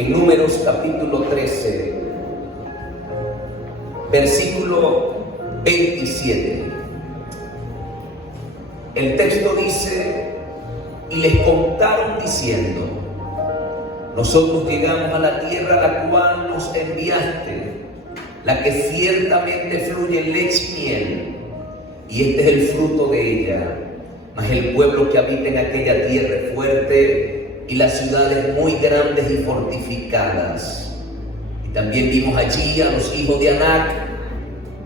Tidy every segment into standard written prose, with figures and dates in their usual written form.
en Números capítulo 13, versículo 27. El texto dice: y les contaron diciendo: nosotros llegamos a la tierra a la cual nos enviaste, la que ciertamente fluye leche y miel, y este es el fruto de ella. Mas el pueblo que habita en aquella tierra es fuerte, y las ciudades muy grandes y fortificadas. Y también vimos allí a los hijos de Anac.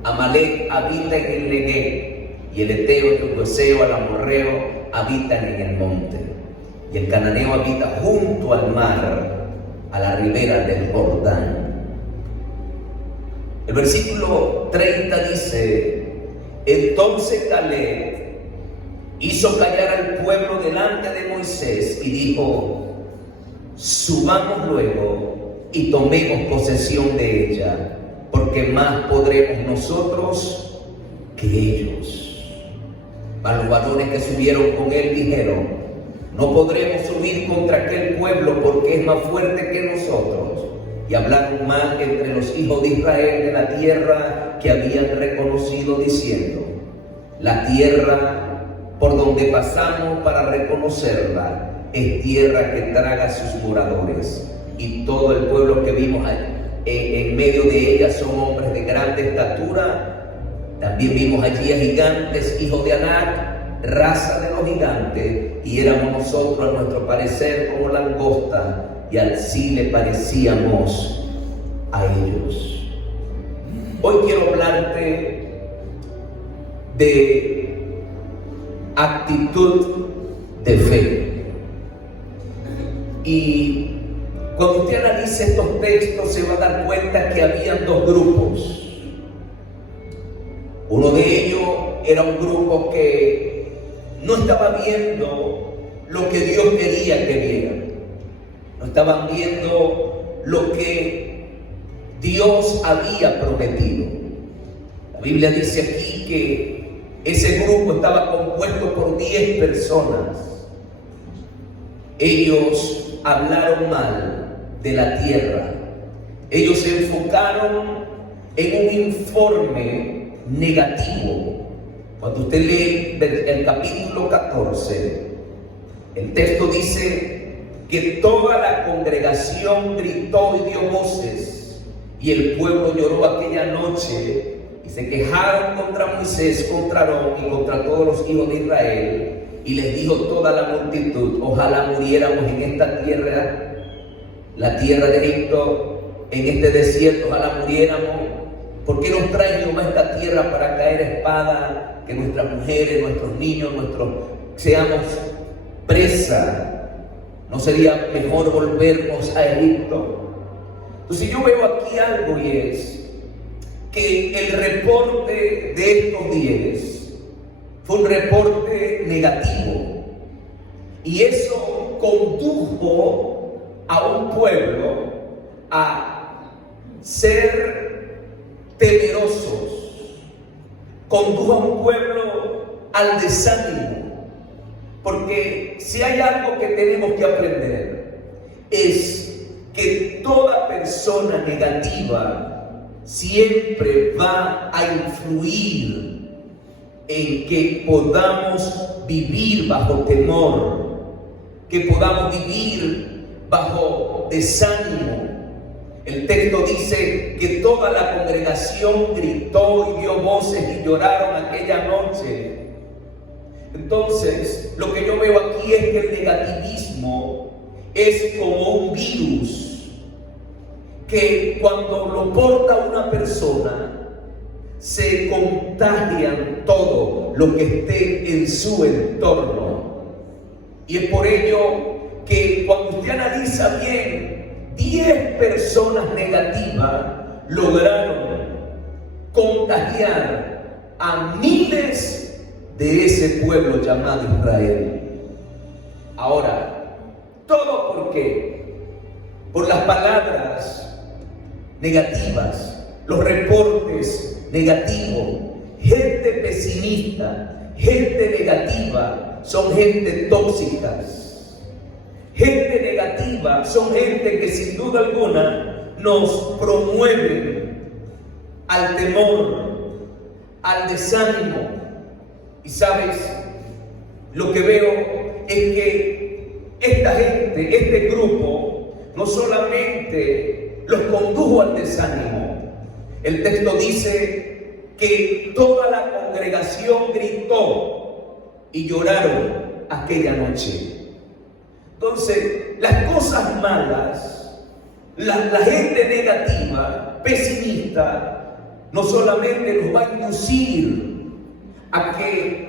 Amalek habita en el Negev, y el Eteo, el Jebuseo, el Amorreo habitan en el monte, y el Cananeo habita junto al mar, a la ribera del Jordán. El versículo 30 dice: entonces Caleb hizo callar al pueblo delante de Moisés y dijo: subamos luego y tomemos posesión de ella, porque más podremos nosotros que ellos. Mas los varones que subieron con él dijeron: no podremos subir contra aquel pueblo, porque es más fuerte que nosotros. Y hablaron mal entre los hijos de Israel de la tierra que habían reconocido, diciendo: la tierra por donde pasamos para reconocerla es tierra que traga a sus moradores, y todo el pueblo que vimos en medio de ella son hombres de grande estatura. También vimos allí a gigantes, hijos de Anac, raza de los gigantes, y éramos nosotros a nuestro parecer como langosta, y así le parecíamos a ellos. Hoy quiero hablarte de actitud de fe. Y cuando usted analice estos textos se va a dar cuenta que habían dos grupos. Uno de ellos era un grupo que no estaba viendo lo que Dios quería que vieran. No estaban viendo lo que Dios había prometido. La Biblia dice aquí que ese grupo estaba compuesto por 10 personas. Ellos hablaron mal de la tierra. Ellos se enfocaron en un informe negativo. Cuando usted lee el capítulo 14, el texto dice que toda la congregación gritó y dio voces, y el pueblo lloró aquella noche, y se quejaron contra Moisés, contra Aarón y contra todos los hijos de Israel, y les dijo toda la multitud: ojalá muriéramos en esta tierra, la tierra de Egipto, en este desierto, ojalá muriéramos. ¿Por qué nos trae Jehová a esta tierra para caer espada? Que nuestras mujeres, nuestros niños, seamos presa. ¿No sería mejor volvernos a Egipto? Entonces yo veo aquí algo, y es que el reporte de estos 10 fue un reporte negativo, y eso condujo a un pueblo a ser temerosos, condujo a un pueblo al desánimo. Porque si hay algo que tenemos que aprender, es que toda persona negativa siempre va a influir en que podamos vivir bajo temor, que podamos vivir bajo desánimo. El texto dice que toda la congregación gritó y dio voces y lloraron aquella noche. Entonces, lo que yo veo aquí es que el negativismo es como un virus que cuando lo porta una persona se contagian todo lo que esté en su entorno. Y es por ello que cuando usted analiza bien, 10 personas negativas lograron contagiar a miles de ese pueblo llamado Israel. Ahora, ¿todo por qué? Por las palabras negativas, los reportes negativos. Gente pesimista, gente negativa, son gente tóxicas. Gente negativa son gente que sin duda alguna nos promueven al temor, al desánimo. Y sabes, lo que veo es que esta gente, este grupo, no solamente los condujo al desánimo. El texto dice que toda la congregación gritó y lloraron aquella noche. Entonces, las cosas malas, la gente negativa, pesimista, no solamente nos va a inducir a que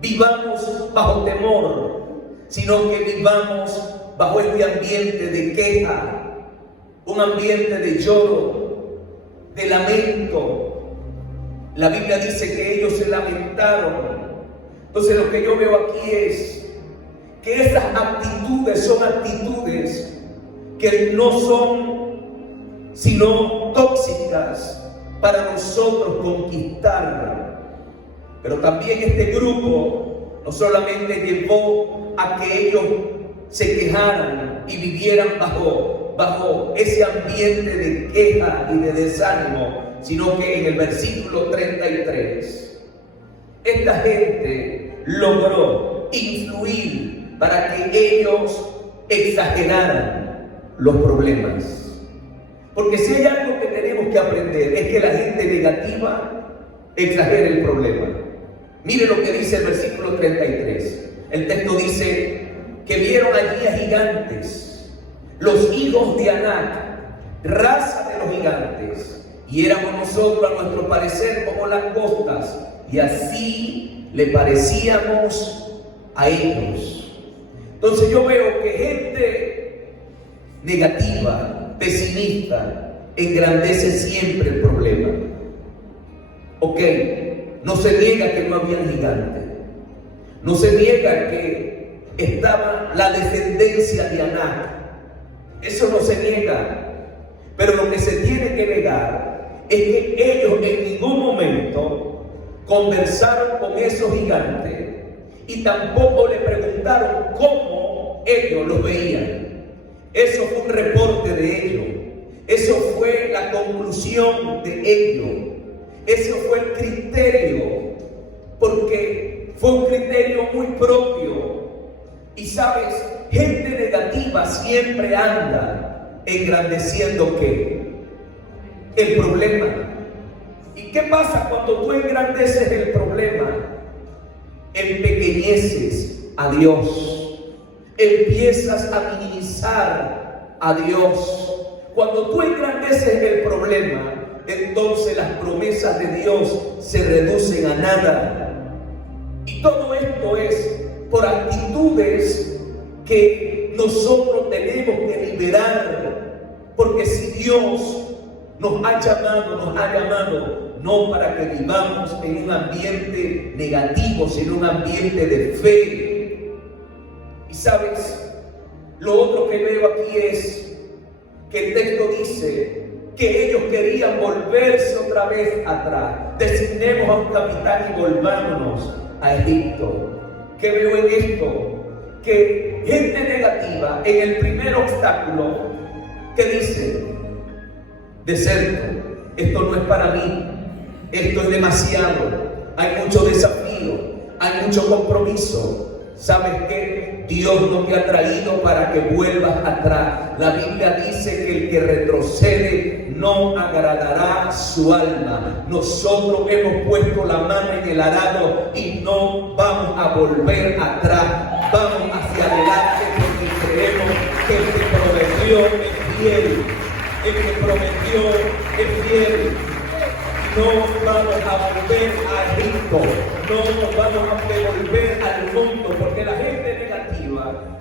vivamos bajo temor, sino que vivamos bajo este ambiente de queja, un ambiente de lloro, de lamento. La Biblia dice que ellos se lamentaron. Entonces lo que yo veo aquí es que esas actitudes son actitudes que no son sino tóxicas para nosotros conquistar. Pero también este grupo no solamente llevó a que ellos se quejaran y vivieran bajo ese ambiente de queja y de desánimo, sino que en el versículo 33, esta gente logró influir para que ellos exageraran los problemas. Porque si hay algo que tenemos que aprender es que la gente negativa exagera el problema. Mire lo que dice el versículo 33. El texto dice que vieron allí a gigantes, los hijos de Anac, raza de los gigantes, y éramos nosotros a nuestro parecer como langostas, y así le parecíamos a ellos. Entonces yo veo que gente negativa, pesimista, engrandece siempre el problema. Ok, no se niega que no había gigantes, no se niega que estaba la descendencia de Anac, eso no se niega, pero lo que se tiene que negar es que ellos en ningún momento conversaron con esos gigantes y tampoco le preguntaron cómo ellos los veían. Eso fue un reporte de ellos, eso fue la conclusión de ellos, eso fue el criterio, porque fue un criterio muy propio. Y sabes, gente negativa siempre anda engrandeciendo ¿qué? El problema. ¿Y qué pasa cuando tú engrandeces el problema? Empequeñeces a Dios, empiezas a minimizar a Dios. Cuando tú engrandeces el problema, entonces las promesas de Dios se reducen a nada. Y todo esto es por actitudes que nosotros tenemos que liberar, porque si Dios nos ha llamado no para que vivamos en un ambiente negativo, sino un ambiente de fe. Y sabes, lo otro que veo aquí es que el texto dice que ellos querían volverse otra vez atrás. Designemos a un capitán y volvámonos a Egipto. ¿Qué veo en esto? Que gente negativa en el primer obstáculo que dice: deserto, esto no es para mí, esto es demasiado, hay mucho desafío, hay mucho compromiso. ¿Sabes qué? Dios no te ha traído para que vuelvas atrás. La Biblia dice que el que retrocede no agradará su alma. Nosotros hemos puesto la mano en el arado y no vamos a volver atrás. Vamos hacia adelante porque creemos que el que prometió es fiel. El que prometió es fiel. No vamos a volver a Egipto, no nos vamos a devolver al mundo, porque la gente negativa,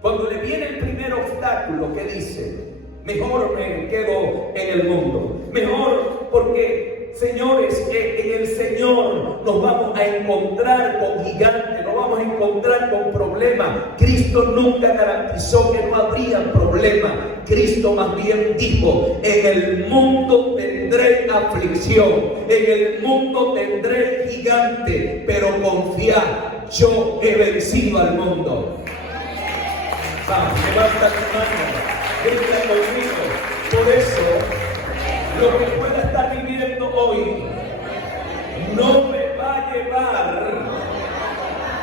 cuando le viene el primer obstáculo, que dice: mejor me quedo en el mundo, mejor, porque señores, en el Señor nos vamos a encontrar con gigantes, nos vamos a encontrar con problemas. Cristo nunca garantizó que no habría problemas. Cristo más bien dijo: en el mundo tendré aflicción, en el mundo tendré gigante, pero confiad, yo he vencido al mundo. Vamos, levanta tu mano, grita conmigo. Por eso, lo que pueda estar viviendo hoy no me va a llevar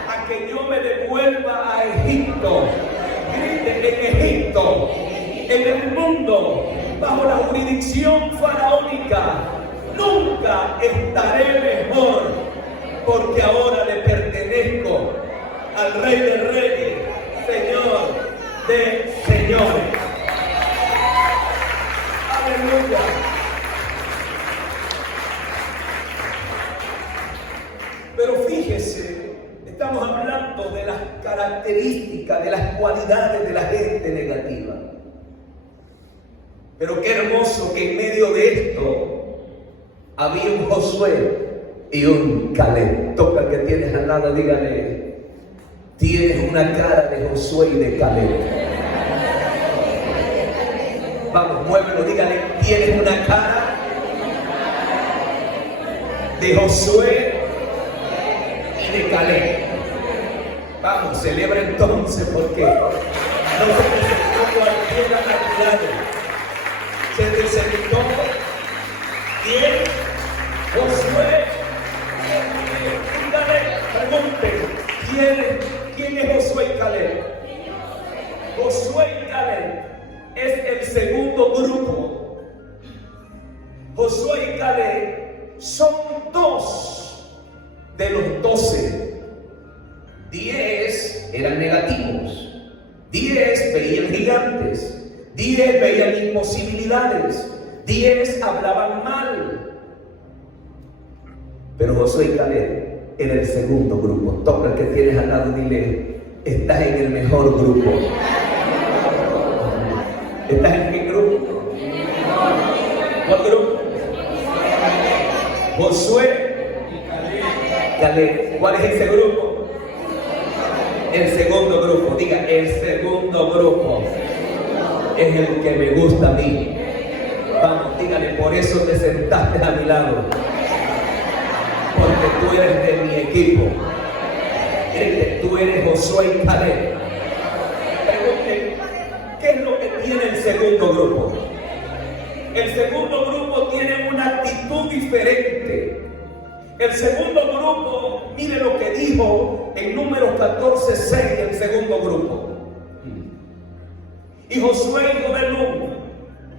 a que yo me devuelva a Egipto. Grite, en Egipto, en el mundo, bajo la jurisdicción faraónica, nunca estaré mejor, porque ahora le pertenezco al Rey de Reyes, Señor de señores. Aleluya. Pero fíjese, estamos hablando de las características, de las cualidades de la gente negativa. Pero qué hermoso que en medio de esto había un Josué y un Caleb. Toca el que tienes al lado, dígale: tienes una cara de Josué y de Caleb. Vamos, muévelo, dígale: tienes una cara de Josué y de Caleb. Vamos, celebra entonces, porque no se presentó cualquiera natural. Se presentó ¿quién? Josué y Caleb. Pregunten, ¿quién es Josué y Caleb? Josué y Caleb es el segundo grupo. Josué y Caleb son 2 de los 12. 10 eran negativos, 10 veían gigantes, 10 veían imposibilidades, 10 hablaban mal. Pero Josué y Caleb era el segundo grupo. Toca el que tienes al lado y dile: estás en el mejor grupo. ¿Estás en qué grupo? ¿Cuál grupo? Josué y Caleb. ¿Cuál es ese grupo? El segundo grupo. Diga: el segundo grupo es el que me gusta a mí. Vamos, dígale: por eso te sentaste a mi lado, porque tú eres de mi equipo. Dígale: tú eres Josué y Caleb. Pregunten, ¿qué es lo que tiene el segundo grupo? El segundo grupo tiene una actitud diferente. El segundo grupo, mire lo que dijo en Números 14:6, el segundo grupo. Y Josué, hijo de Nun,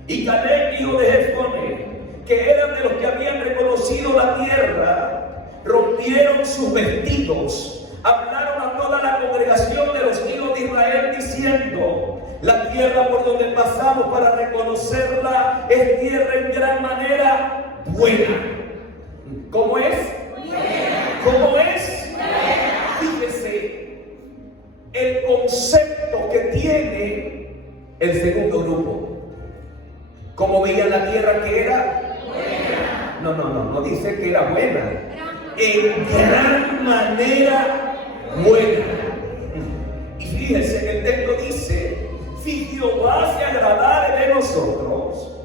y Caleb, hijo de Jefone, que eran de los que habían reconocido la tierra, rompieron sus vestidos, hablaron a toda la congregación de los hijos de Israel diciendo: la tierra por donde pasamos para reconocerla es tierra en gran manera buena. ¿Cómo es? ¿Cómo es? Fíjese el concepto que tiene el segundo grupo. ¿Cómo veía la tierra que era? No dice que era buena. En gran manera buena. Y fíjense que el texto dice: si Jehová se agradare de nosotros,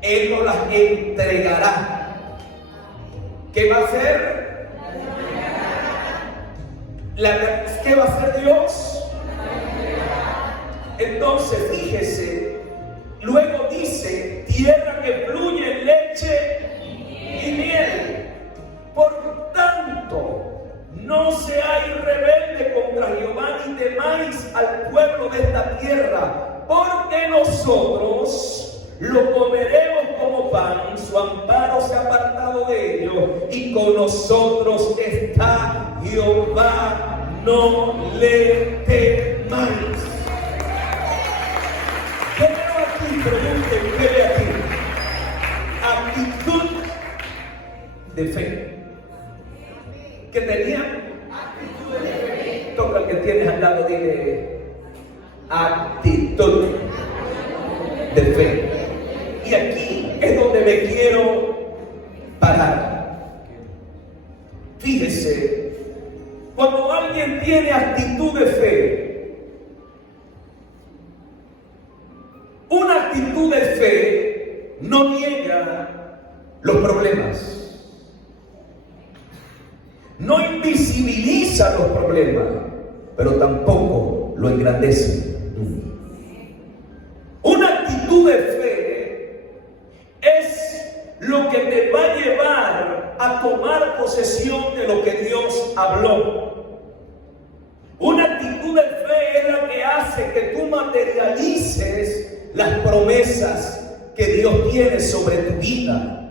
Él nos las entregará. ¿Qué va a hacer? ¿Qué va a hacer Dios? Entonces, fíjese, luego dice: tierra que fluye leche y miel. Por tanto, no seáis rebelde contra Jehová ni temáis al pueblo de esta tierra, porque nosotros lo comeremos como pan, su amparo se ha apartado de ellos, y con nosotros está Jehová, no le temáis. ¿Qué veo aquí? Pregunten, ¿qué ve aquí? Actitud de fe. ¿Qué tenían? Actitud de fe. Toca el que tienes al lado, dile: actitud de fe. Y aquí es donde me quiero parar. Fíjese, cuando alguien tiene actitud de fe, una actitud de fe no niega los problemas, no invisibiliza los problemas, pero tampoco lo engrandece. posesión de lo que Dios habló. Una actitud de fe es la que hace que tú materialices las promesas que Dios tiene sobre tu vida.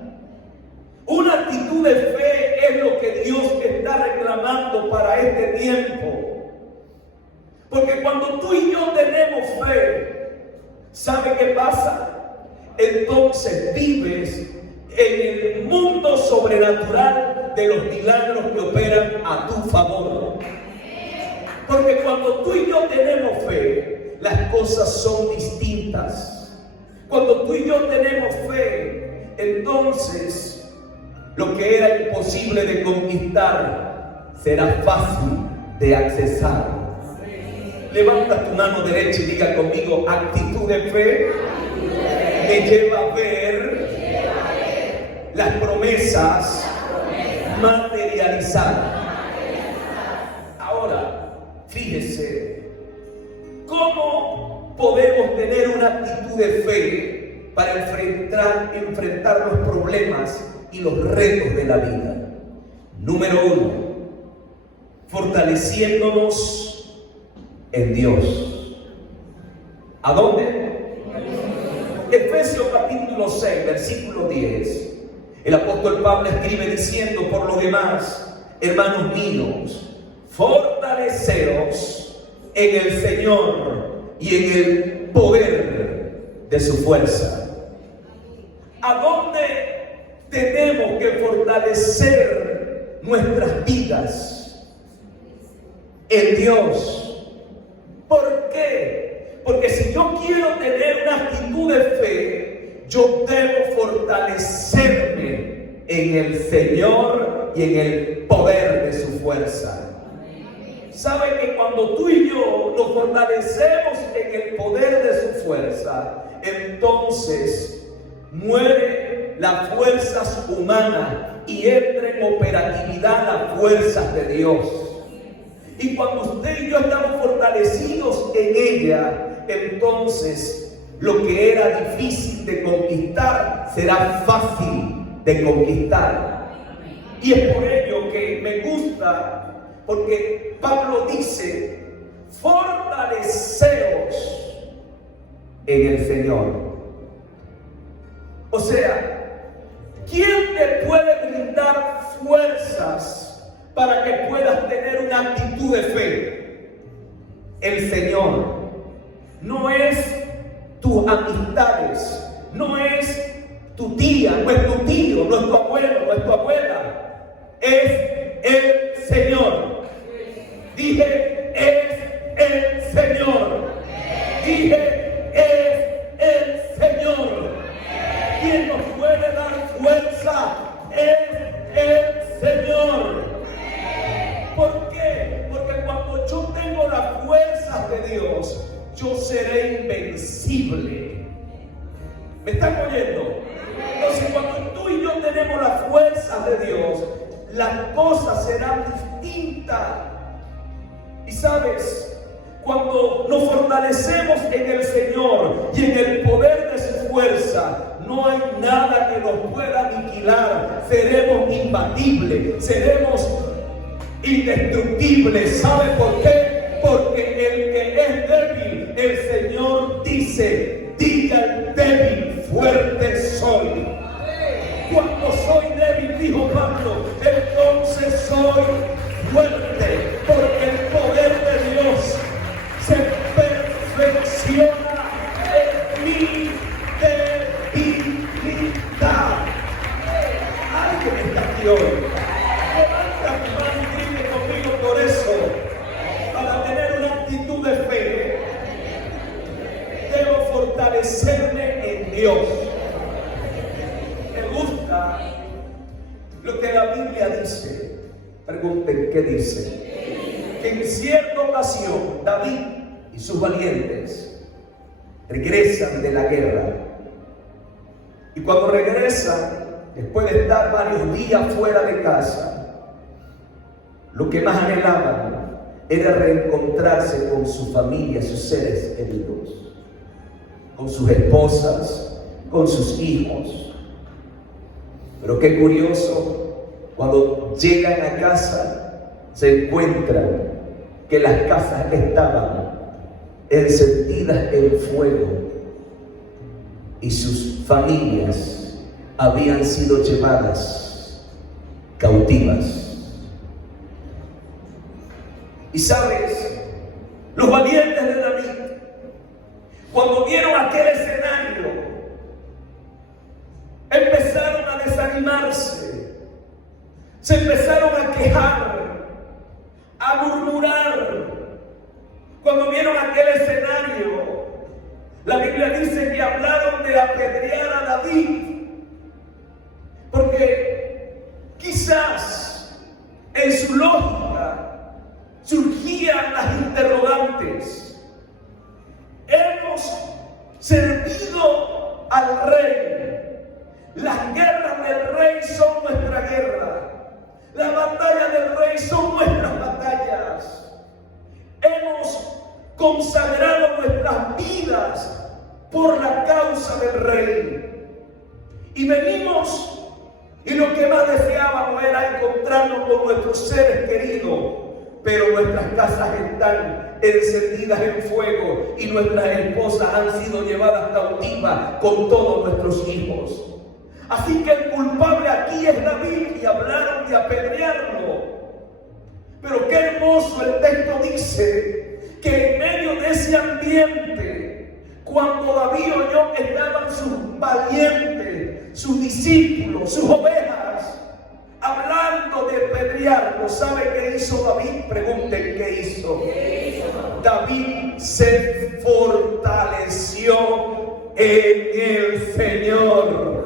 Una actitud de fe es lo que Dios está reclamando para este tiempo. Porque cuando tú y yo tenemos fe, ¿sabe qué pasa? Entonces vives en el mundo sobrenatural de los milagros que operan a tu favor. Porque cuando tú y yo tenemos fe, las cosas son distintas. Cuando tú y yo tenemos fe, entonces lo que era imposible de conquistar será fácil de accesar. Levanta tu mano derecha y diga conmigo: actitud de fe me lleva a ver las promesas materializadas. Ahora, fíjese, ¿cómo podemos tener una actitud de fe para enfrentar los problemas y los retos de la vida? Número 1, fortaleciéndonos en Dios. ¿A dónde? Efesios capítulo 6, versículo 10. El apóstol Pablo escribe diciendo: por lo demás, hermanos míos, fortaleceos en el Señor y en el poder de su fuerza. ¿A dónde tenemos que fortalecer nuestras vidas? En Dios. ¿Por qué? Porque si yo quiero tener una actitud de fe, yo debo fortalecerme en el Señor y en el poder de su fuerza. ¿Sabe que cuando tú y yo nos fortalecemos en el poder de su fuerza, entonces mueren las fuerzas humanas y entra en operatividad las fuerzas de Dios? Y cuando usted y yo estamos fortalecidos en ella, entonces lo que era difícil de conquistar será fácil de conquistar. Y es por ello que me gusta, porque Pablo dice: fortaleceos en el Señor. O sea, ¿quién te puede brindar fuerzas para que puedas tener una actitud de fe? El Señor. No es tus amistades, no es tu tía, no es tu tío, no es tu abuelo, no es tu abuela. Es el Señor. Dije: es el Señor. Dije: es el Señor. Quien nos puede dar fuerza es el Señor. ¿Por qué? Porque cuando yo tengo las fuerzas de Dios, yo seré invencible. ¿Me están oyendo? Entonces, cuando tú y yo tenemos las fuerzas de Dios, las cosas serán distintas. Y sabes, cuando nos fortalecemos en el Señor y en el poder de su fuerza, no hay nada que nos pueda aniquilar. Seremos imbatibles, seremos indestructibles. ¿Sabe por qué? Porque el que es débil, el Señor dice: diga al débil, fuerte soy. Cuando soy débil, dijo Pablo, entonces soy fuerte, porque el poder de Dios se perfecciona en mi debilidad. Alguien está aquí hoy. Levanta tu mano y grite conmigo por eso. Para tener una actitud de fe, debo fortalecerme en Dios. Me gusta lo que la Biblia dice. Pregunten, ¿qué dice? Que en cierta ocasión David y sus valientes regresan de la guerra. Y cuando regresan, después de estar varios días fuera de casa, lo que más anhelaban era reencontrarse con su familia, sus seres queridos, con sus esposas, con sus hijos. Pero qué curioso, Cuando llegan a casa, se encuentran que las casas estaban encendidas en fuego y sus familias habían sido llevadas cautivas. Y sabes, los valientes de David, cuando vieron aquel escenario, empezaron a desanimarse, se empezaron a quejar, a murmurar. Cuando vieron aquel escenario, la Biblia dice que hablaron de apedrear a David, porque quizás en su lógica surgían las interrogantes. Hemos servido al rey, las guerras del rey son nuestra guerra, las batallas del rey son nuestras batallas. Hemos consagrado nuestras vidas por la causa del rey. Y venimos, y lo que más deseábamos era encontrarnos con nuestros seres queridos, pero nuestras casas están encendidas en fuego y nuestras esposas han sido llevadas cautivas con todos nuestros hijos. Así que el culpable aquí es David y hablaron de apedrearlo. Pero qué hermoso el texto dice que en medio de ese ambiente, cuando David oyó que estaban sus valientes, sus discípulos, sus ovejas, hablando de apedrearlo, ¿sabe qué hizo David? Pregunten qué hizo. David se fortaleció en el Señor.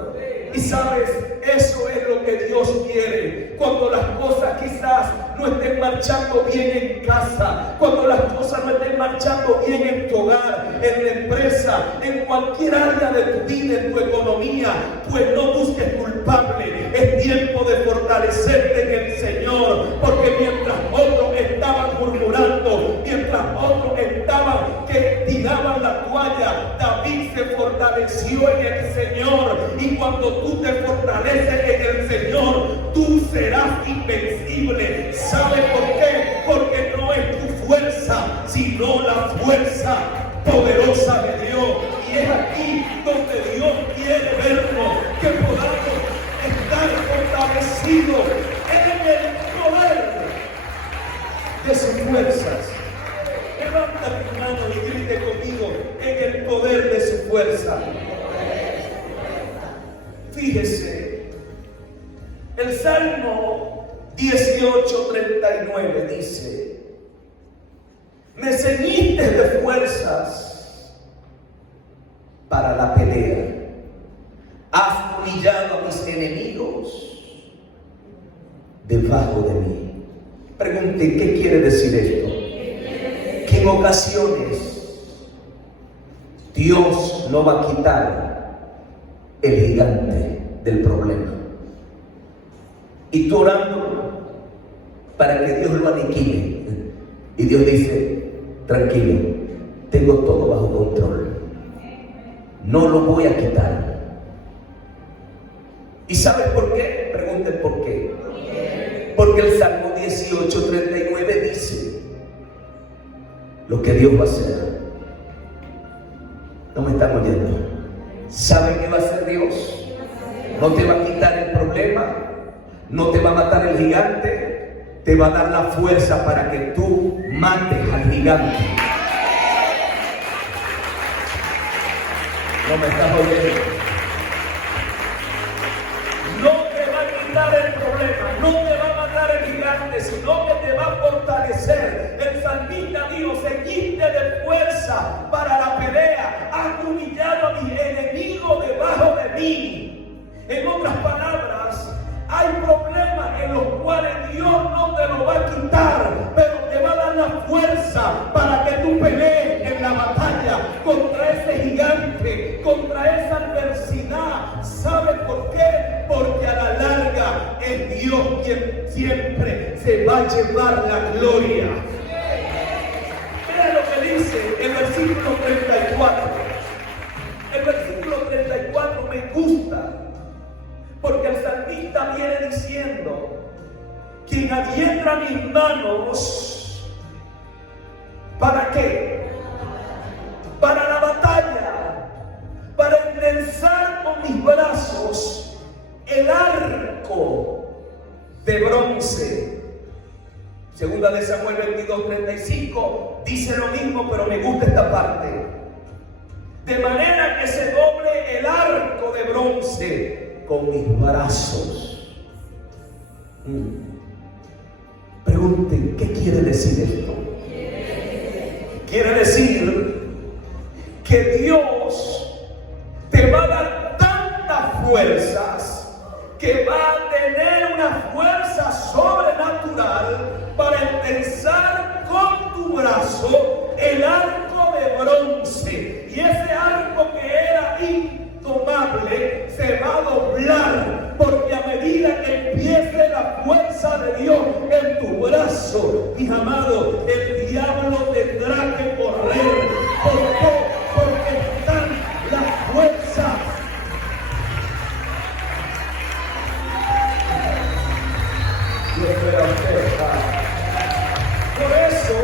Y sabes, eso es lo que Dios quiere. Cuando las cosas quizás no estén marchando bien en casa, cuando las cosas no estén marchando bien en tu hogar, en la empresa, en cualquier área de tu vida, en tu economía, pues no busques culpable. Es tiempo de fortalecerte en el Señor, porque mientras otros estaban murmurando, mientras otros estaban que tiraban la toalla, David se fortaleció en el Señor. Y cuando tú te fortaleces en el Señor, tú serás invencible. ¿Sabe por qué? Porque no es tu fuerza, sino la fuerza poderosa de Dios. Y es aquí donde Dios quiere vernos, que podamos estar fortalecidos en el poder de sus fuerzas. Levanta tu mano y grite conmigo: en el poder de su fuerza. Fíjese, el Salmo 18:39 dice: me ceñiste de fuerzas para la pelea, has humillado a mis enemigos debajo de mí. Pregunte, ¿qué quiere decir esto? Que en ocasiones Dios no va a quitar el gigante del problema, y tú orando para que Dios lo aniquile, y Dios dice: tranquilo, tengo todo bajo control, no lo voy a quitar. ¿Y sabes por qué? Pregunten por qué. Porque el Salmo 18:39 dice lo que Dios va a hacer. No me están oyendo. ¿Saben qué va a hacer Dios? No te va a quitar el problema, no te va a matar el gigante, te va a dar la fuerza para que tú mates al gigante. No me estás oyendo. No te va a quitar el problema, no te va a matar el gigante, sino que te va a fortalecer. El salmista dijo: ceñiste de fuerza para la pelea, has humillado a mis enemigos debajo de mí. En otras palabras, hay problemas en los cuales Dios no te lo va a quitar, pero te va a dar la fuerza para que tú pelees en la batalla contra ese gigante, contra esa adversidad. ¿Sabes por qué? Porque a la larga es Dios quien siempre se va a llevar la gloria. Mira lo que dice el versículo 34. El versículo 34 me gusta, porque el salmista viene diciendo: quien adiestra mis manos. ¿Para qué? Para la batalla, para endulzar con mis brazos el arco de bronce. Segunda de Samuel 22:35 dice lo mismo, pero me gusta esta parte. De manera que se doble el arco de bronce con mis brazos. Pregunten, ¿qué quiere decir esto? Quiere decir que Dios te va a dar tantas fuerzas que va a tener una fuerza sobrenatural para endulzar con tu brazo el arco de bronce. Y ese arco que era indomable se va a doblar, porque a medida que empiece la fuerza de Dios en tu brazo, mis amados, el diablo tendrá que correr. ¿Por qué? Porque están las fuerzas. Por eso,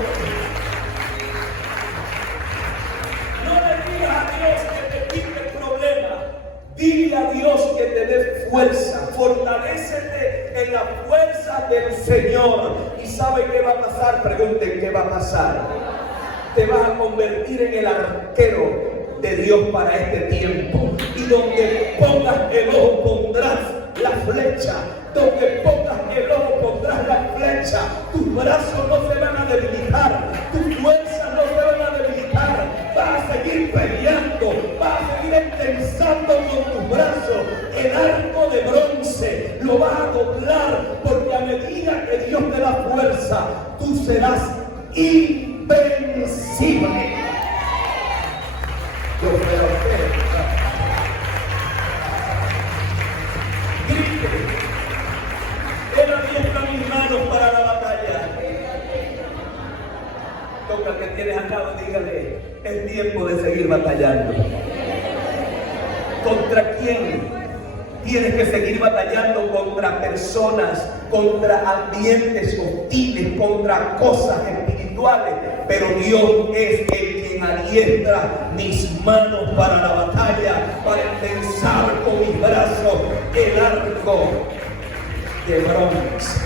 no le digas a Dios que te quite el problema. Dile a Dios que te dé fuerza. Fortalécete en la fuerza del Señor. ¿Y sabe qué va a pasar? Pregunten, ¿qué va a pasar? Te vas a convertir en el arquero de Dios para este tiempo. Y donde pongas el ojo pondrás la flecha. Donde pongas el ojo pondrás la flecha. Tus brazos no se van a debilitar. Tus fuerzas no se van a debilitar. Vas a seguir peleando. Vas a seguir endulzando con tus brazos el arco de bronce. Lo vas a doblar, porque a medida que Dios te da fuerza, tú serás invencible. Yo creo que grite. Él adiestra mis manos para la batalla. Toca que tienes al lado, dígale, es tiempo de seguir batallando. ¿Contra quién? Tienes que seguir batallando contra personas, contra ambientes hostiles, contra cosas espirituales. Pero Dios es el quien adiestra mis manos para la batalla, para endulzar con mis brazos el arco de bronce.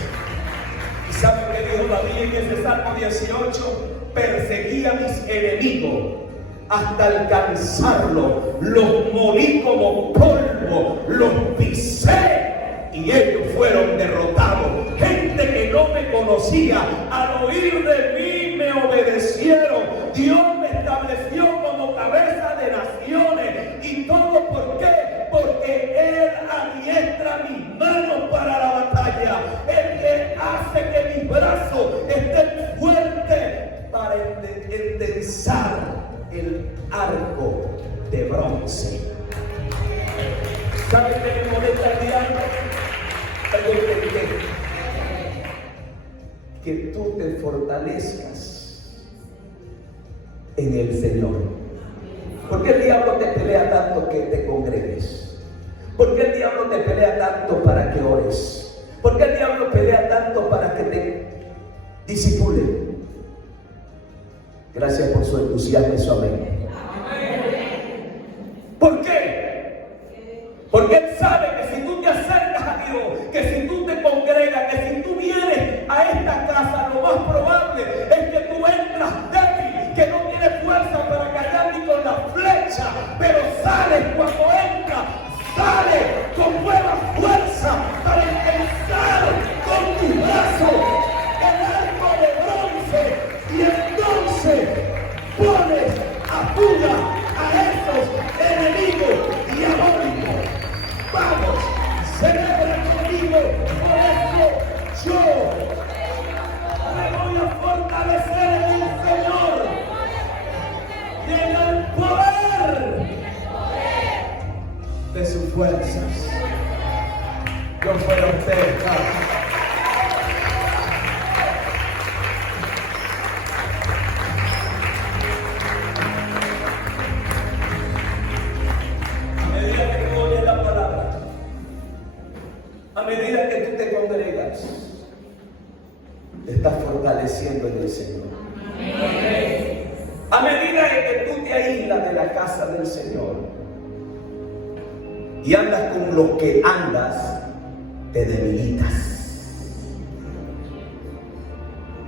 ¿Y saben qué dijo David en ese Salmo 18? Perseguí a mis enemigos hasta alcanzarlos, los morí como polvo, los pisé y ellos fueron derrotados. Gente que no me conocía, al oír de mí me obedecieron. Dios me estableció como cabeza de naciones. ¿Y todo por qué? Porque Él adiestra mis manos para la batalla. Él que hace que mis brazos estén fuertes para endulzar el arco de bronce. ¿Sabe qué me molesta el diablo? Que tú te fortalezcas en el Señor. ¿Por qué el diablo te pelea tanto que te congregues? ¿Por qué el diablo te pelea tanto para que ores? ¿Por qué el diablo pelea tanto para que te disipule? Gracias por su entusiasmo y su amén. ¿Por qué? Porque Él sabe que si tú te acercas a Dios, que si tú te congregas, que si tú vienes a esta casa, lo más probable es que tú entras débil, que no tienes fuerza para callar ni con la flecha, pero sales cuando entras, sales con nueva fuerza para empezar con tu brazo el arco de bronce, y entonces pones a fuga a esos enemigos diabólicos. Vamos, celebra conmigo. Por eso yo me voy a fortalecer en el Señor y en el poder de sus fuerzas. Yo fuera usted, a medida que tú te congregas, estás fortaleciendo en el Señor. A medida que tú te aíslas de la casa del Señor y andas con los que andas, te debilitas.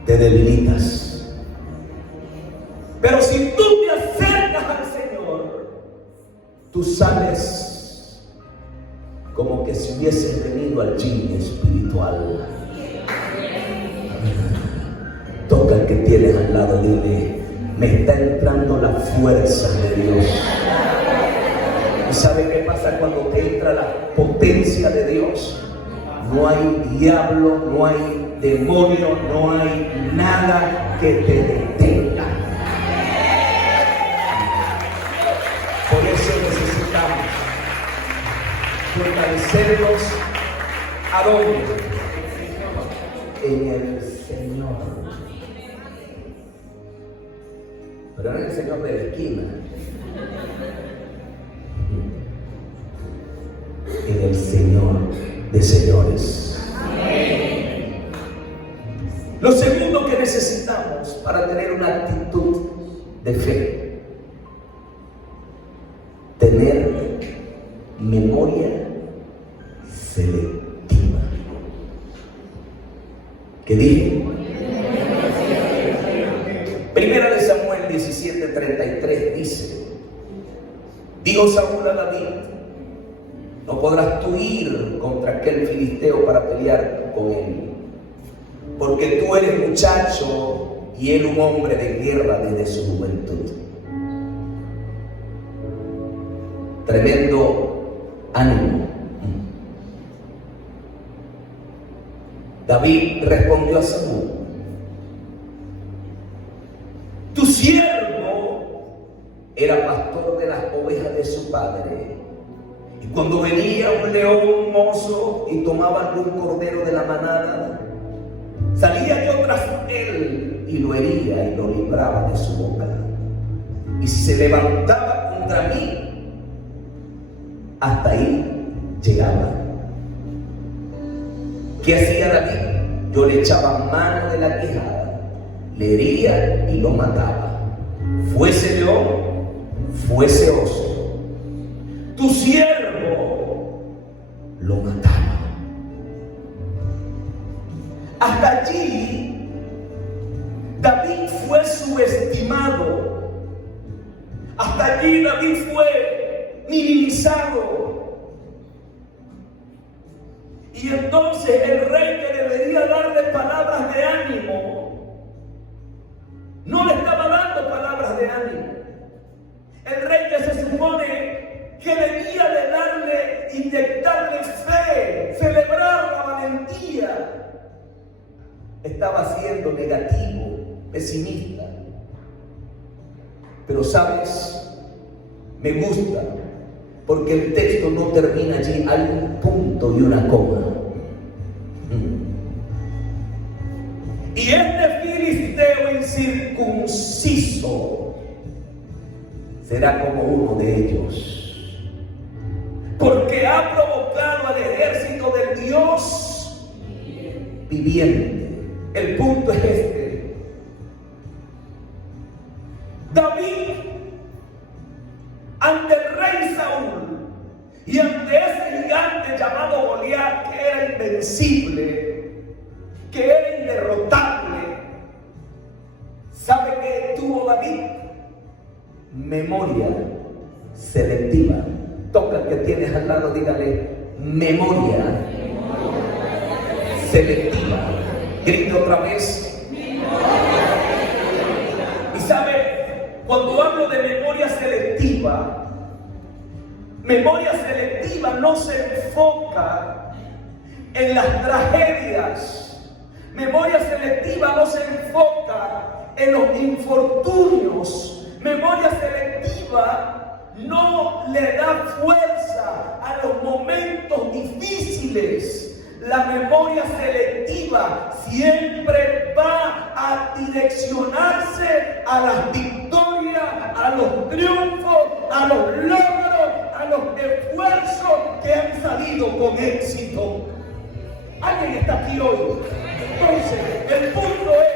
Te debilitas. Pero si tú te acercas al Señor, tú sales como que si hubieses venido al gym espiritual. Toca al que tienes al lado, dile: me está entrando la fuerza de Dios. ¿Y sabe qué pasa cuando te entra la potencia de Dios? No hay diablo, no hay demonio, no hay nada que te detenga. Por eso necesitamos fortalecernos. ¿A dónde? En el Señor. Pero no es el Señor de la esquina. En el Señor de señores. Lo segundo que necesitamos para tener una actitud de fe: tener memoria selectiva. ¿Qué dije? Primera de Samuel 17:33 dice: dijo Saúl a David: no podrás tú ir contra aquel filisteo para pelear con él, porque tú eres muchacho y él un hombre de guerra desde su juventud. Tremendo ánimo. David respondió a Saúl: tu siervo era pastor de las ovejas de su padre, y cuando venía un león o un oso y tomaba algún cordero de la manada, salía yo tras él y lo hería y lo libraba de su boca. Y si se levantaba contra mí, hasta ahí llegaba. ¿Qué hacía David? Yo le echaba mano de la quijada, le hería y lo mataba. Fuese león, fuese oso, tu siervo lo mataba. Hasta allí David fue subestimado. Hasta allí David fue minimizado. Y entonces el rey, que debería darle palabras de ánimo, no le estaba dando palabras de ánimo. El rey, que se supone que debía de darle, inyectarle fe, celebrar la valentía, estaba siendo negativo, pesimista. Pero sabes, me gusta, porque el texto no termina allí, hay un punto y una coma. Y este filisteo incircunciso será como uno de ellos, porque ha provocado al ejército del Dios viviente. El punto es este: David, ante el rey Saúl y ante ese gigante llamado Goliat, que era invencible, que era inderrotable, ¿sabe qué tuvo David? Memoria selectiva. Toca al que tienes al lado, dígale: memoria selectiva. Grite otra vez. Y sabe, cuando hablo de memoria selectiva no se enfoca en las tragedias. Memoria selectiva no se enfoca en los infortunios. Memoria selectiva no le da fuerza a los momentos difíciles. La memoria selectiva siempre va a direccionarse a las victorias, a los triunfos, a los logros, a los esfuerzos que han salido con éxito. Alguien está aquí hoy. Entonces, el punto es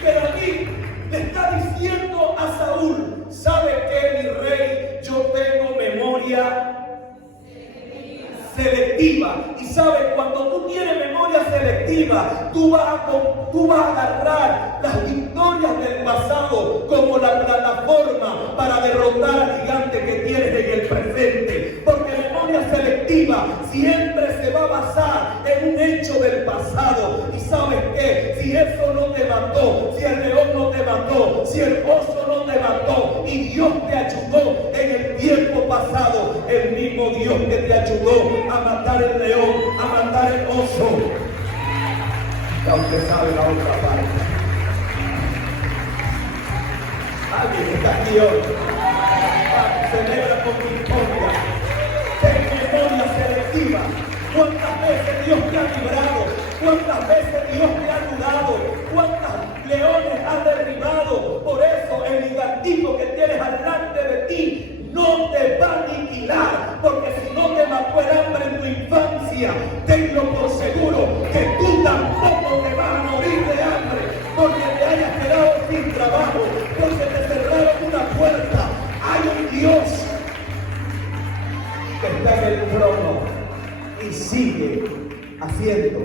que David le está diciendo a Saúl: ¿sabe qué, mi rey? Yo tengo memoria selectiva. Y sabes, cuando tú tienes memoria selectiva, tú vas a agarrar las victorias del pasado como la plataforma para derrotar al gigante que tienes en el presente. Porque memoria selectiva siempre se va a basar en un hecho del pasado. Y sabes qué, si eso no te mató, si el león no te mató, si el oso no te mató, y Dios te ayudó en el tiempo pasado, el mismo Dios que te ayudó a matar el león, a matar el oso. Ya usted sabe la otra parte. Alguien está aquí hoy. Celebra con victoria. Ten memoria selectiva. ¿Cuántas veces Dios te ha librado? ¿Cuántas veces Dios te ha ayudado? ¿Cuántos leones has derribado? Por eso el gigantito que tienes delante de ti no te va a aniquilar, porque si no te mató el hambre en tu infancia, tenlo por seguro que tú tampoco te vas a morir de hambre, porque te hayas quedado sin trabajo, porque te cerraron una puerta. Hay un Dios que está en el trono y sigue haciendo.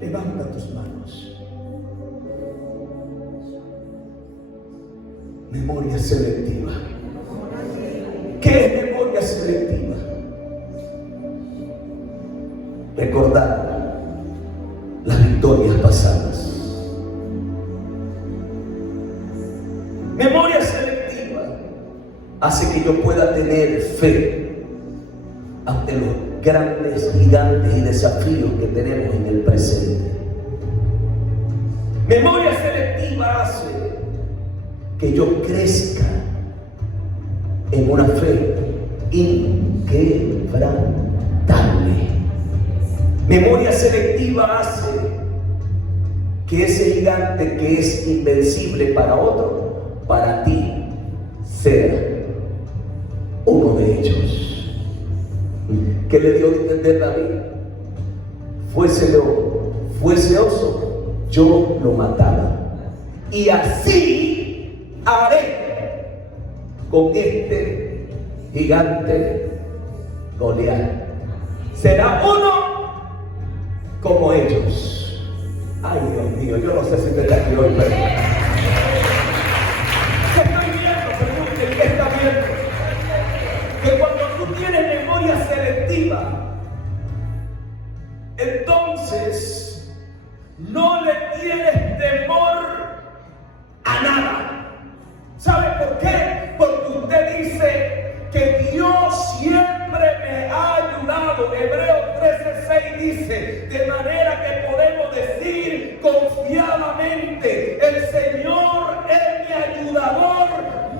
Levanta tus manos. Memoria selectiva. ¿Qué es memoria selectiva? Recordar las victorias pasadas. Memoria selectiva hace que yo pueda tener fe ante los grandes gigantes y desafíos que tenemos en el presente. Memoria selectiva hace que yo crezca en una fe inquebrantable. Memoria selectiva hace que ese gigante que es invencible para otro, para ti sea uno de ellos. ¿Qué le dio a entender David? Fuese león, fuese oso, yo lo mataba. Y así haré con este gigante Goliat. Será uno como ellos. Ay, Dios mío, yo no sé si te está aquí hoy, pero ¿qué estoy viendo? Pregúntate, ¿qué está viendo? Que cuando tú tienes memoria selectiva, entonces no le tienes temor a nada. ¿Sabe por qué? Porque usted dice que Dios siempre me ha ayudado. Hebreos 13:6 dice, de manera que podemos decir confiadamente, el Señor es mi ayudador,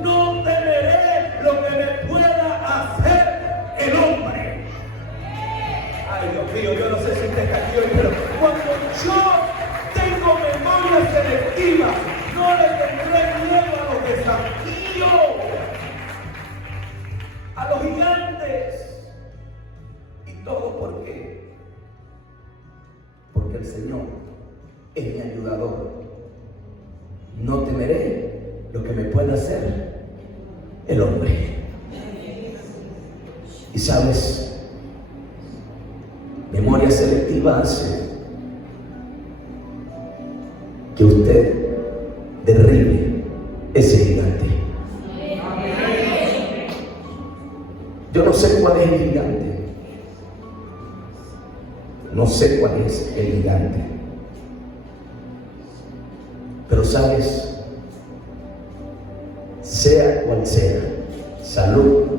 no temeré lo que me pueda hacer el hombre. Ay, Dios mío, yo no sé si usted está aquí hoy, pero cuando yo tengo memoria selectiva, no le tendré miedo a los desafíos, a los gigantes. ¿Y todo por qué? Porque el Señor es mi ayudador. No temeré lo que me pueda hacer el hombre. Y sabes, memoria selectiva hace que usted derribe ese gigante. Yo no sé cuál es el gigante. No sé cuál es el gigante. Pero sabes, sea cual sea, salud,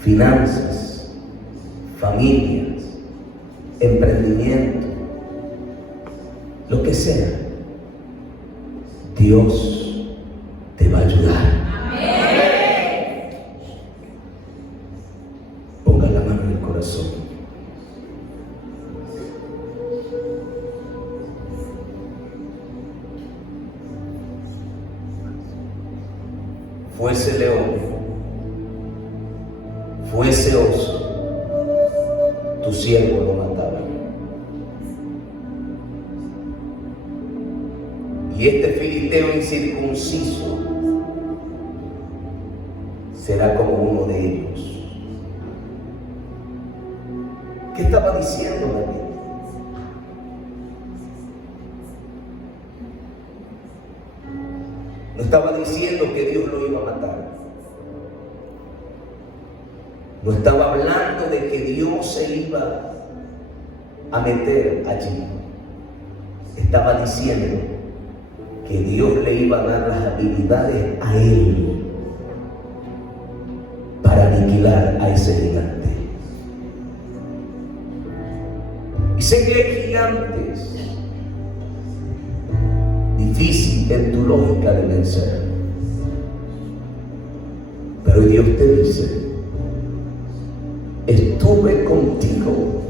finanzas, familias, emprendimiento, lo que sea, Dios te va a ayudar. Amén. Ponga la mano en el corazón. Fuese león, fuese oso, tu siervo lo mataba. Y este filisteo incircunciso será como uno de ellos. ¿Qué estaba diciendo David? No estaba diciendo que Dios lo iba a matar. No estaba hablando de que Dios se iba a meter allí. Estaba diciendo que Dios le iba a dar las habilidades a él para aniquilar a ese gigante. Y sé que hay gigantes difícil en tu lógica de vencer, pero Dios te dice: estuve contigo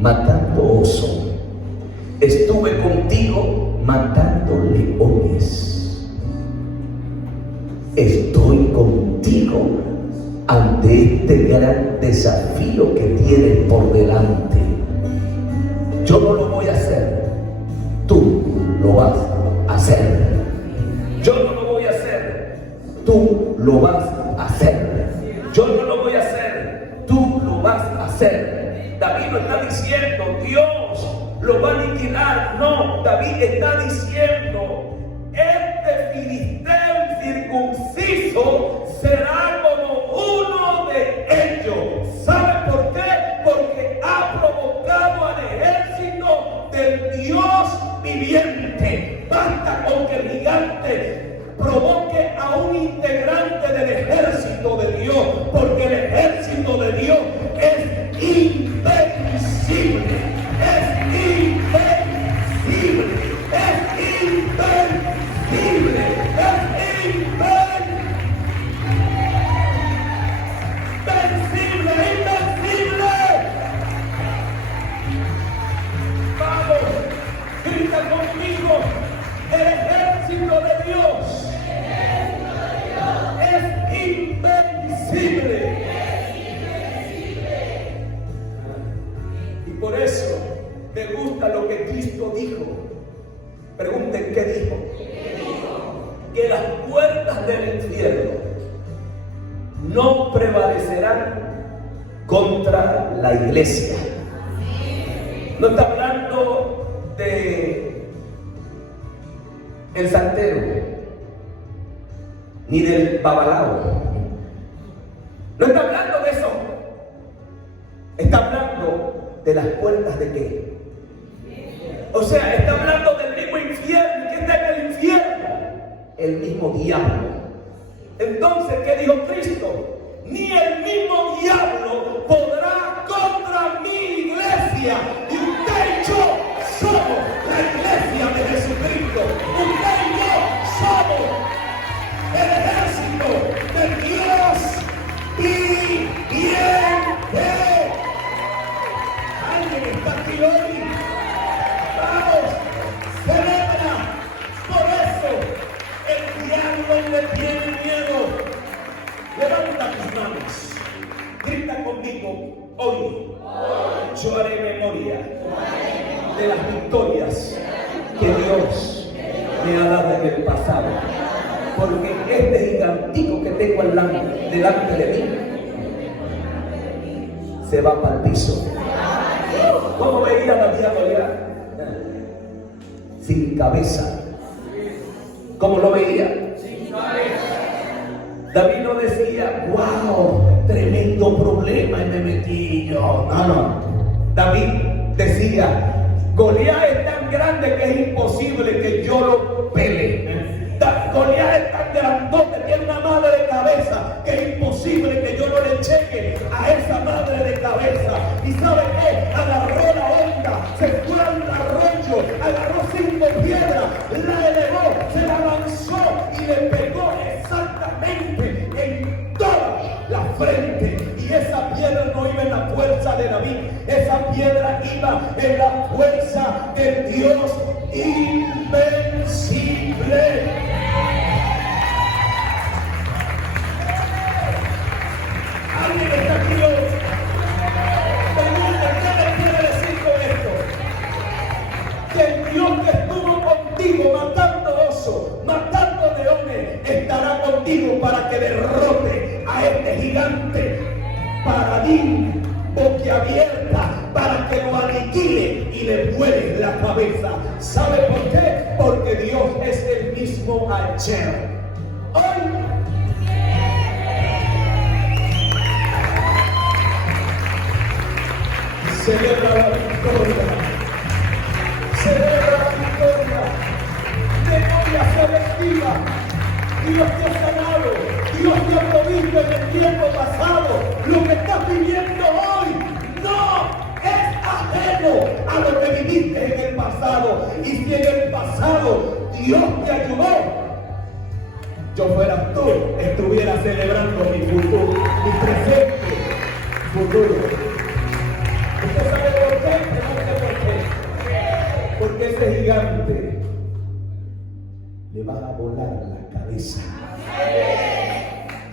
matando osos, estuve contigo matando leones, estoy contigo ante este gran desafío que tienes por delante. Yo no lo voy a hacer, tú lo vas a hacer. Yo no lo voy a hacer, tú lo vas a hacer. Yo no lo voy a hacer, tú lo vas a hacer. David no está diciendo Dios lo va a aniquilar. No, David está diciendo este filisteo incircunciso será como uno de ellos. ¿Sabe por qué? Porque ha provocado al ejército del Dios viviente. Basta con que el gigante provoque a un integrante del ejército de Dios, porque el ejército de Dios es invencible, es invencible, es invencible, es invencible, invencible. Vamos, grita conmigo: el ejército de Dios es invencible. Y por eso me gusta lo que Cristo dijo. Pregunten, ¿qué dijo? Que las puertas del infierno no prevalecerán contra la iglesia. No está hablando de el santero ni del babalao. No está hablando de eso. Está hablando de las puertas de qué. O sea, está hablando del mismo infierno. ¿Qué está en el infierno? El mismo diablo. Entonces, ¿qué dijo Cristo? Ni el mismo diablo podrá contra mi iglesia. Y usted y yo somos la iglesia de Jesucristo. Usted y yo somos el ejército de Dios viviente. Alguien está aquí hoy. Vamos, celebra. Por eso el diablo le tiene miedo. Levanta tus manos. Grita conmigo: hoy yo haré memoria de las victorias que Dios me ha dado en el pasado. Porque este gigantico que tengo delante de mí se va para el piso. ¿Cómo veía David a Goliat? Sin cabeza. ¿Cómo lo veía? Sin cabeza. David no decía: wow, tremendo problema y me metí yo. No. David decía: Goliat es tan grande que es imposible que yo lo pele. Goliat es tan grandote, tiene una madre de cabeza que es imposible que yo no le cheque a esa madre de cabeza. ¿Y sabe qué? Agarró la onda, se fue al arroyo, agarró 5 piedras, la elevó, se la lanzó y le pegó exactamente en toda la frente. Y esa piedra no iba en la fuerza de David, esa piedra iba en la fuerza de Dios invencible. Alguien está aquí hoy. contigo para que derrote a este gigante paradín, boquiabierta, para que lo aniquile y le vuele la cabeza. ¿Sabe por qué? Porque Dios es el mismo ayer, hoy celebra la victoria. Celebra la victoria. Memoria selectiva. Dios te ha sanado. Dios te ha provisto en el tiempo pasado. Lo que estás viviendo hoy no es ajeno a lo que viviste en el pasado. Y si en el pasado Dios te ayudó, yo fuera tú, estuviera celebrando mi futuro, mi presente futuro. ¿Usted sabe por qué? Pregunte por qué. Porque ese gigante le va a volar la cabeza.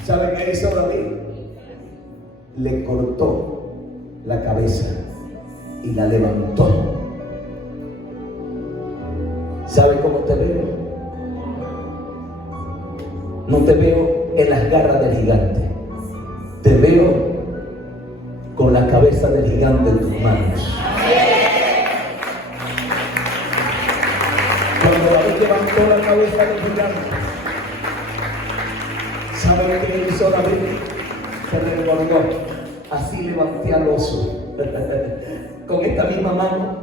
¿Sabe qué hizo David? Le cortó la cabeza y la levantó. ¿Sabe cómo te veo? No te veo en las garras del gigante. Te veo con la cabeza del gigante en tus manos. Cuando David levantó la cabeza del gigante, ¿sabe qué hizo David? Se recordó: así levanté al oso. Con esta misma mano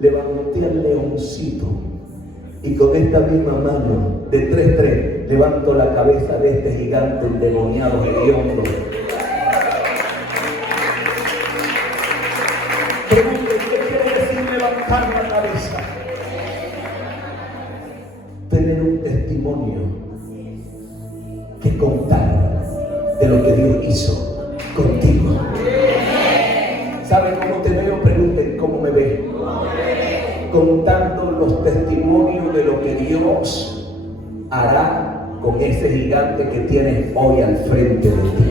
levanté al leoncito. Y con esta misma mano, de 3-3, levanto la cabeza de este gigante endemoniado, hediondo. Pregunte, ¿qué quiere decir levantar la cabeza? Tener un testimonio que contar de lo que Dios hizo contigo. ¿Saben cómo te veo? Pregunten, ¿cómo me ven? Contando los testimonios de lo que Dios hará con ese gigante que tienes hoy al frente de ti.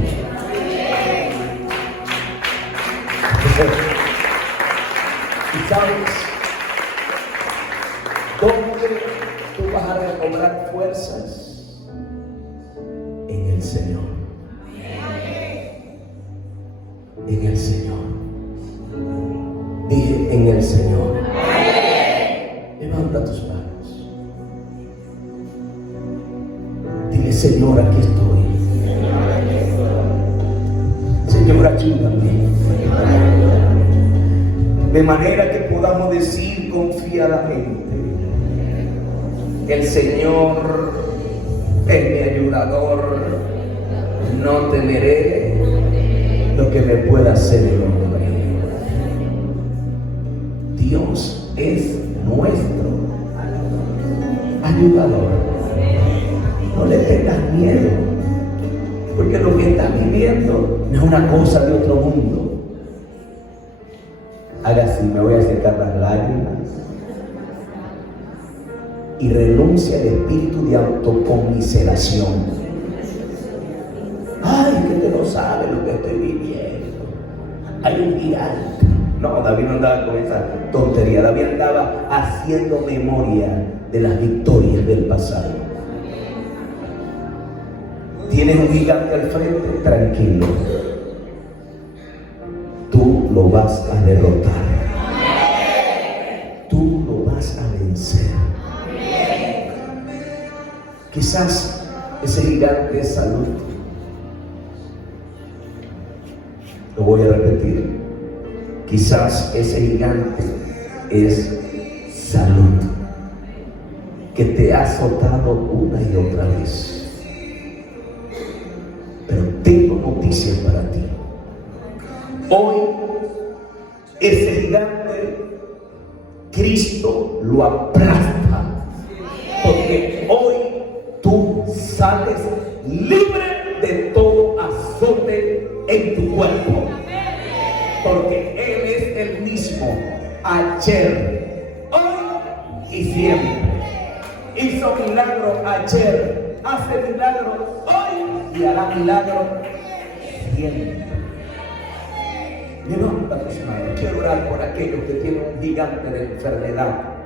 ¿Y sabes dónde tú vas a recobrar fuerzas? En el Señor. En el Señor. Dije, en el Señor. Levanta tus manos. Dile: Señor, aquí estoy. Señor, ayúdame. De manera que podamos decir confiadamente: el Señor es mi ayudador. No temeré lo que me pueda hacer el hombre. Dios es nuestro ayudador. No le tengas miedo, porque lo que estás viviendo no es una cosa de otro mundo. Haga así: me voy a secar las lágrimas y renuncia al espíritu de autocomiseración. Ay, que usted no sabe lo que estoy viviendo. Hay un gigante. No, David no andaba con esa tontería. David andaba haciendo memoria de las victorias del pasado. Tienes un gigante al frente, tranquilo. Tú lo vas a derrotar. Tú lo vas a vencer. Quizás ese gigante es salud. Lo voy a repetir. Quizás ese gigante es salud, que te ha azotado una y otra vez. Pero tengo noticias para ti. Hoy, ese gigante, Cristo lo aplasta. Porque hoy tú sales libre de todo azote en tu cuerpo. Porque Él es el mismo ayer, hoy y siempre. Hizo milagro ayer, hace milagro hoy y hará milagro siempre. Levanta tus manos. Quiero orar por aquellos que tienen un gigante de enfermedad.